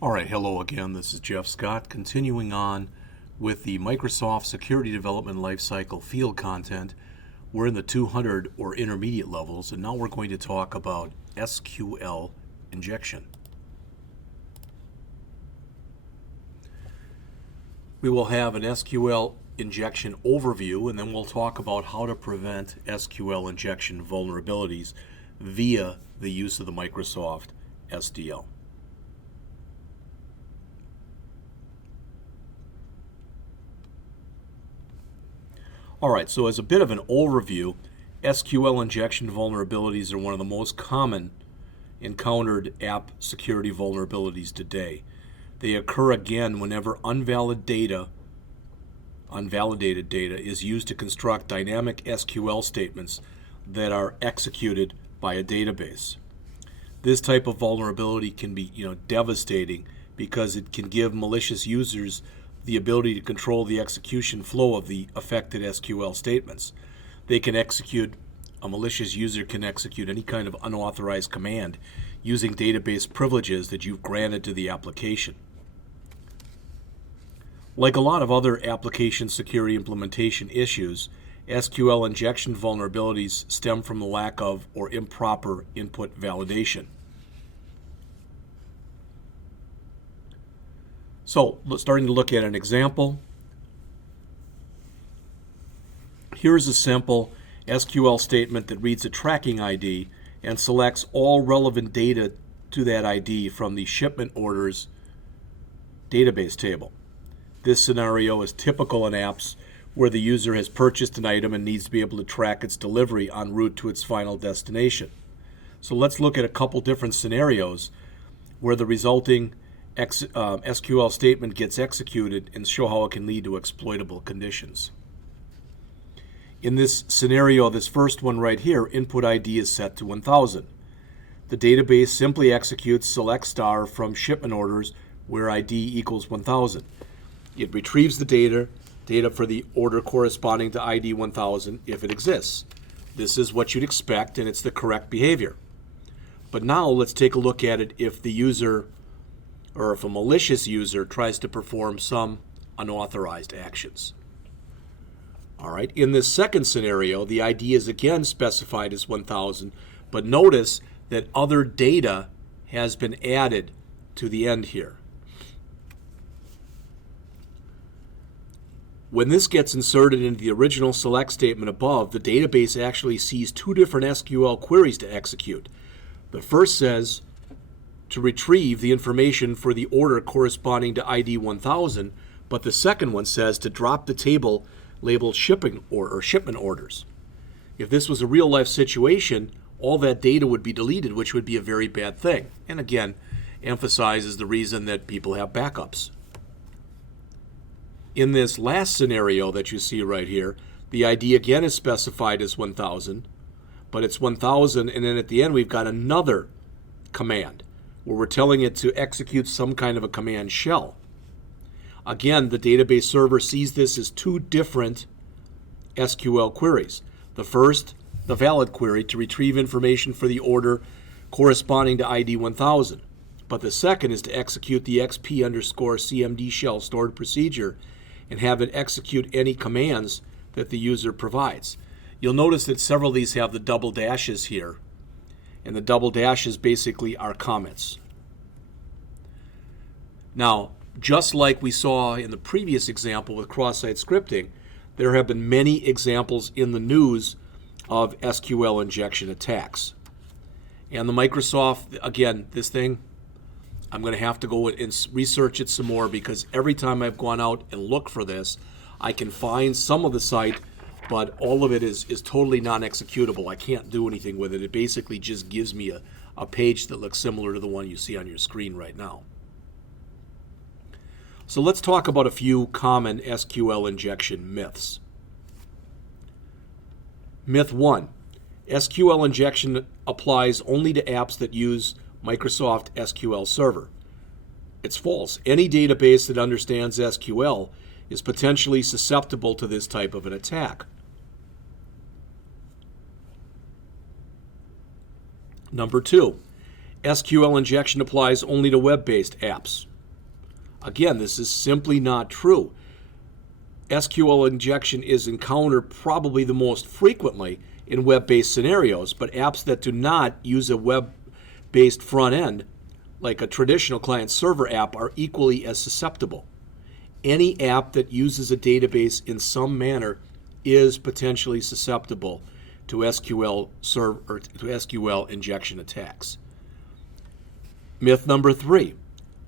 All right, hello again. This is Jeff Scott, continuing on with the Microsoft Security Development Lifecycle field content. We're in the 200 or intermediate levels, and now we're going to talk about SQL injection. We will have an SQL injection overview, and then we'll talk about how to prevent SQL injection vulnerabilities via the use of the Microsoft SDL. All right, so as a bit of an overview, SQL injection vulnerabilities are one of the most common encountered app security vulnerabilities today. They occur again whenever unvalidated data is used to construct dynamic SQL statements that are executed by a database. This type of vulnerability can be, devastating because it can give malicious users the ability to control the execution flow of the affected SQL statements. A malicious user can execute any kind of unauthorized command using database privileges that you've granted to the application. Like a lot of other application security implementation issues, SQL injection vulnerabilities stem from the lack of or improper input validation. So, starting to look at an example. Here's a simple SQL statement that reads a tracking ID and selects all relevant data to that ID from the shipment orders database table. This scenario is typical in apps where the user has purchased an item and needs to be able to track its delivery en route to its final destination. So let's look at a couple different scenarios where the resulting SQL statement gets executed and show how it can lead to exploitable conditions. In this scenario, this first one right here, input ID is set to 1000. The database simply executes select star from shipment orders where ID equals 1000. It retrieves the data for the order corresponding to ID 1000 if it exists. This is what you'd expect, and it's the correct behavior. But now let's take a look at it if the user, or if a malicious user tries to perform some unauthorized actions. All right, in this second scenario, the ID is again specified as 1000, but notice that other data has been added to the end here. When this gets inserted into the original select statement above, the database actually sees two different SQL queries to execute. The first says to retrieve the information for the order corresponding to ID 1000, but the second one says to drop the table labeled shipment orders. If this was a real-life situation, all that data would be deleted, which would be a very bad thing. And again, emphasizes the reason that people have backups. In this last scenario that you see right here, the ID again is specified as 1000, but it's 1000, and then at the end we've got another command where we're telling it to execute some kind of a command shell. Again, the database server sees this as two different SQL queries. The first, the valid query to retrieve information for the order corresponding to ID 1000. But the second is to execute the XP_CMD shell stored procedure and have it execute any commands that the user provides. You'll notice that several of these have the double dashes here, and the double dashes basically are comments. Now, just like we saw in the previous example with cross-site scripting, there have been many examples in the news of SQL injection attacks. And the Microsoft, again, this thing, I'm going to have to go and research it some more because every time I've gone out and looked for this, I can find some of the site, but all of it is totally non-executable. I can't do anything with it. It basically just gives me a page that looks similar to the one you see on your screen right now. So let's talk about a few common SQL injection myths. Myth 1. SQL injection applies only to apps that use Microsoft SQL Server. It's false. Any database that understands SQL is potentially susceptible to this type of an attack. Number 2, SQL injection applies only to web-based apps. Again, this is simply not true. SQL injection is encountered probably the most frequently in web-based scenarios, but apps that do not use a web-based front end, like a traditional client-server app, are equally as susceptible. Any app that uses a database in some manner is potentially susceptible to SQL injection attacks. Myth number 3.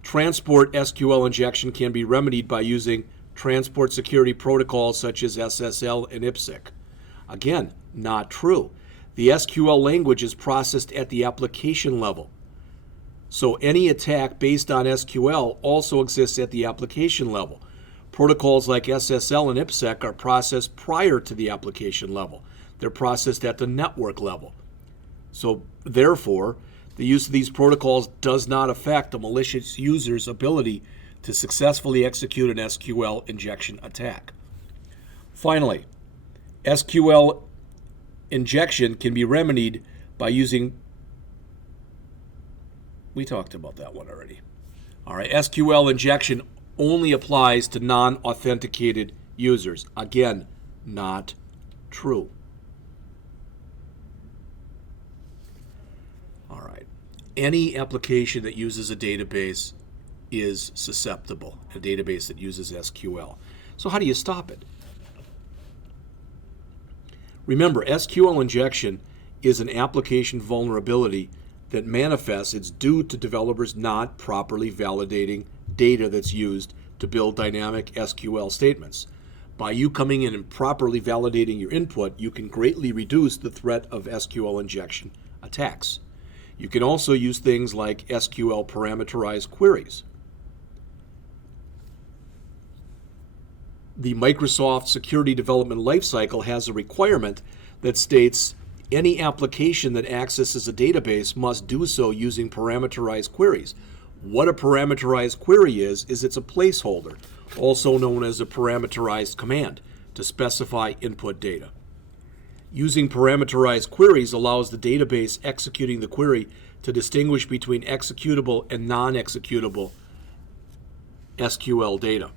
Transport SQL injection can be remedied by using transport security protocols such as SSL and IPsec. Again, not true. The SQL language is processed at the application level. So any attack based on SQL also exists at the application level. Protocols like SSL and IPsec are processed prior to the application level. They're processed at the network level. So therefore, the use of these protocols does not affect a malicious user's ability to successfully execute an SQL injection attack. Finally, SQL injection can be remedied by using, we talked about that one already. All right, SQL injection only applies to non-authenticated users. Again, not true. All right, any application that uses a database is susceptible, a database that uses SQL. So how do you stop it? Remember, SQL injection is an application vulnerability that manifests. It's due to developers not properly validating data that's used to build dynamic SQL statements. By you coming in and properly validating your input, you can greatly reduce the threat of SQL injection attacks. You can also use things like SQL Parameterize Queries. The Microsoft Security Development Lifecycle has a requirement that states any application that accesses a database must do so using parameterized queries. What a parameterized query is it's a placeholder, also known as a parameterized command, to specify input data. Using parameterized queries allows the database executing the query to distinguish between executable and non-executable SQL data.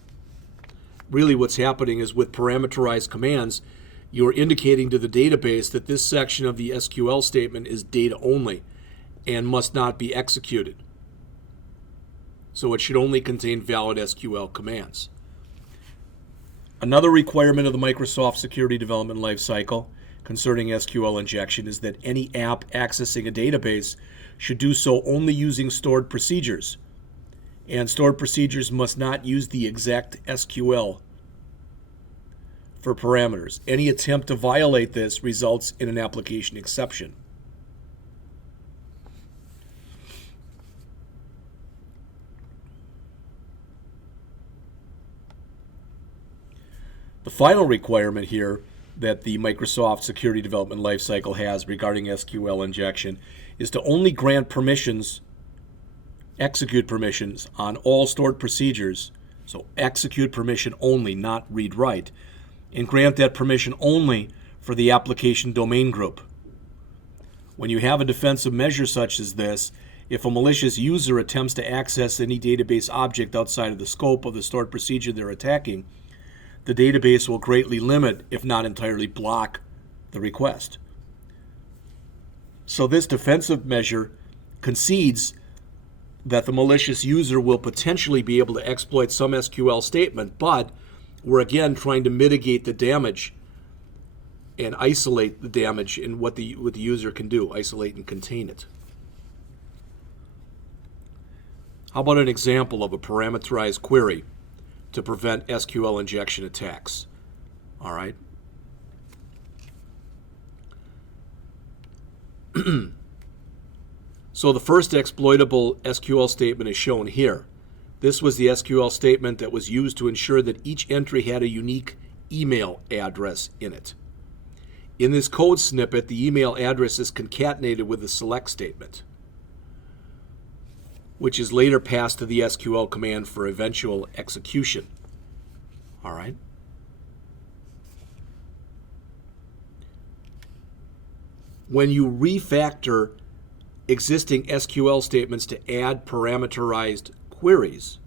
Really what's happening is with parameterized commands, you're indicating to the database that this section of the SQL statement is data only and must not be executed. So it should only contain valid SQL commands. Another requirement of the Microsoft Security Development Lifecycle concerning SQL injection is that any app accessing a database should do so only using stored procedures. And stored procedures must not use the exact SQL for parameters. Any attempt to violate this results in an application exception. The final requirement here that the Microsoft Security Development Lifecycle has regarding SQL injection is to only grant permissions, execute permissions on all stored procedures, so execute permission only, not read-write, and grant that permission only for the application domain group. When you have a defensive measure such as this, if a malicious user attempts to access any database object outside of the scope of the stored procedure they're attacking, the database will greatly limit, if not entirely block, the request. So this defensive measure concedes that the malicious user will potentially be able to exploit some SQL statement, but we're again trying to mitigate the damage and isolate the damage in what the user can do, isolate and contain it. How about an example of a parameterized query to prevent SQL injection attacks? All right. So the first exploitable SQL statement is shown here. This was the SQL statement that was used to ensure that each entry had a unique email address in it. In this code snippet, the email address is concatenated with the select statement, which is later passed to the SQL command for eventual execution. All right. When you refactor existing SQL statements to add parameterized queries,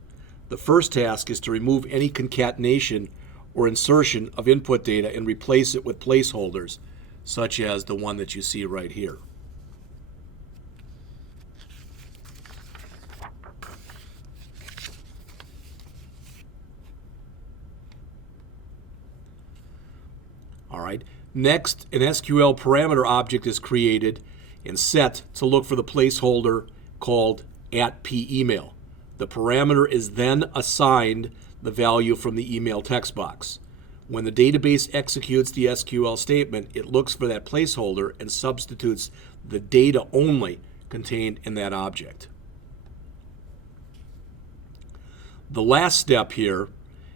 The first task is to remove any concatenation or insertion of input data and replace it with placeholders, such as the one that you see right here. All right. Next, an SQL parameter object is created and set to look for the placeholder called @pemail. The parameter is then assigned the value from the email text box. When the database executes the SQL statement, it looks for that placeholder and substitutes the data only contained in that object. The last step here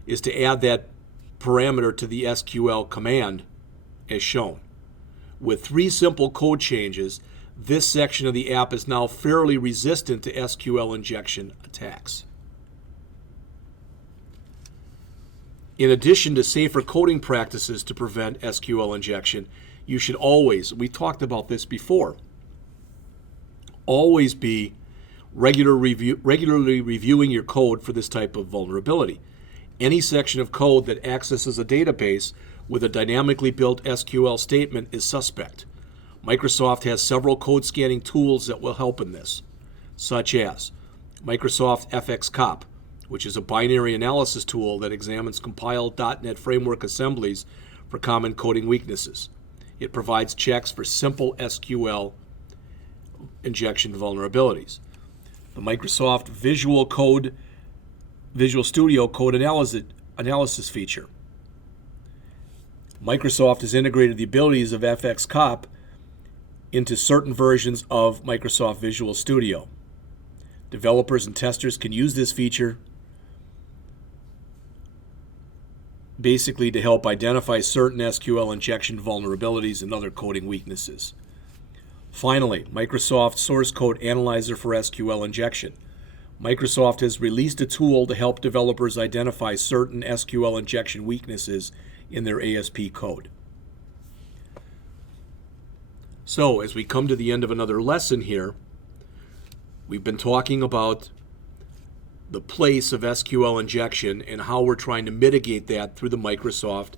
is to add that parameter to the SQL command as shown. With 3 simple code changes, this section of the app is now fairly resistant to SQL injection attacks. In addition to safer coding practices to prevent SQL injection, you should always, we talked about this before, always be regularly reviewing your code for this type of vulnerability. Any section of code that accesses a database with a dynamically built SQL statement is suspect. Microsoft has several code scanning tools that will help in this, such as Microsoft FXCOP, which is a binary analysis tool that examines compiled .NET Framework assemblies for common coding weaknesses. It provides checks for simple SQL injection vulnerabilities. The Microsoft Visual Studio code analysis feature. Microsoft has integrated the abilities of FXCOP into certain versions of Microsoft Visual Studio. Developers and testers can use this feature basically to help identify certain SQL injection vulnerabilities and other coding weaknesses. Finally, Microsoft Source Code Analyzer for SQL injection. Microsoft has released a tool to help developers identify certain SQL injection weaknesses in their ASP code. So, as we come to the end of another lesson here, we've been talking about the place of SQL injection and how we're trying to mitigate that through the Microsoft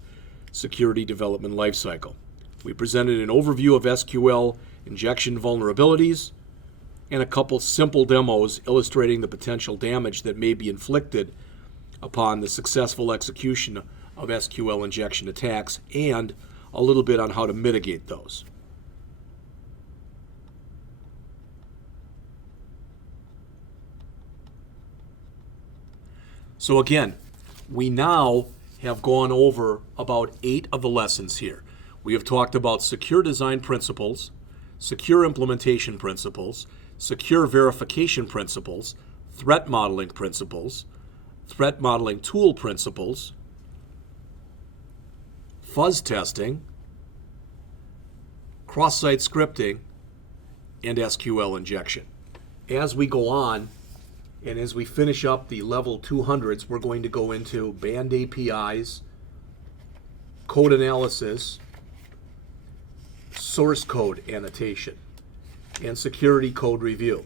Security Development Lifecycle. We presented an overview of SQL injection vulnerabilities and a couple simple demos illustrating the potential damage that may be inflicted upon the successful execution of SQL injection attacks and a little bit on how to mitigate those. So again, we now have gone over about 8 of the lessons here. We have talked about secure design principles, secure implementation principles, secure verification principles, threat modeling principles, threat modeling tool principles, fuzz testing, cross-site scripting, and SQL injection. As we go on, and as we finish up the level 200s, we're going to go into banned APIs, code analysis, source code annotation, and security code review.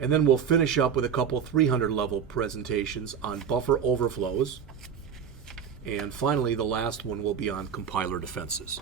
And then we'll finish up with a couple 300 level presentations on buffer overflows. And finally, the last one will be on compiler defenses.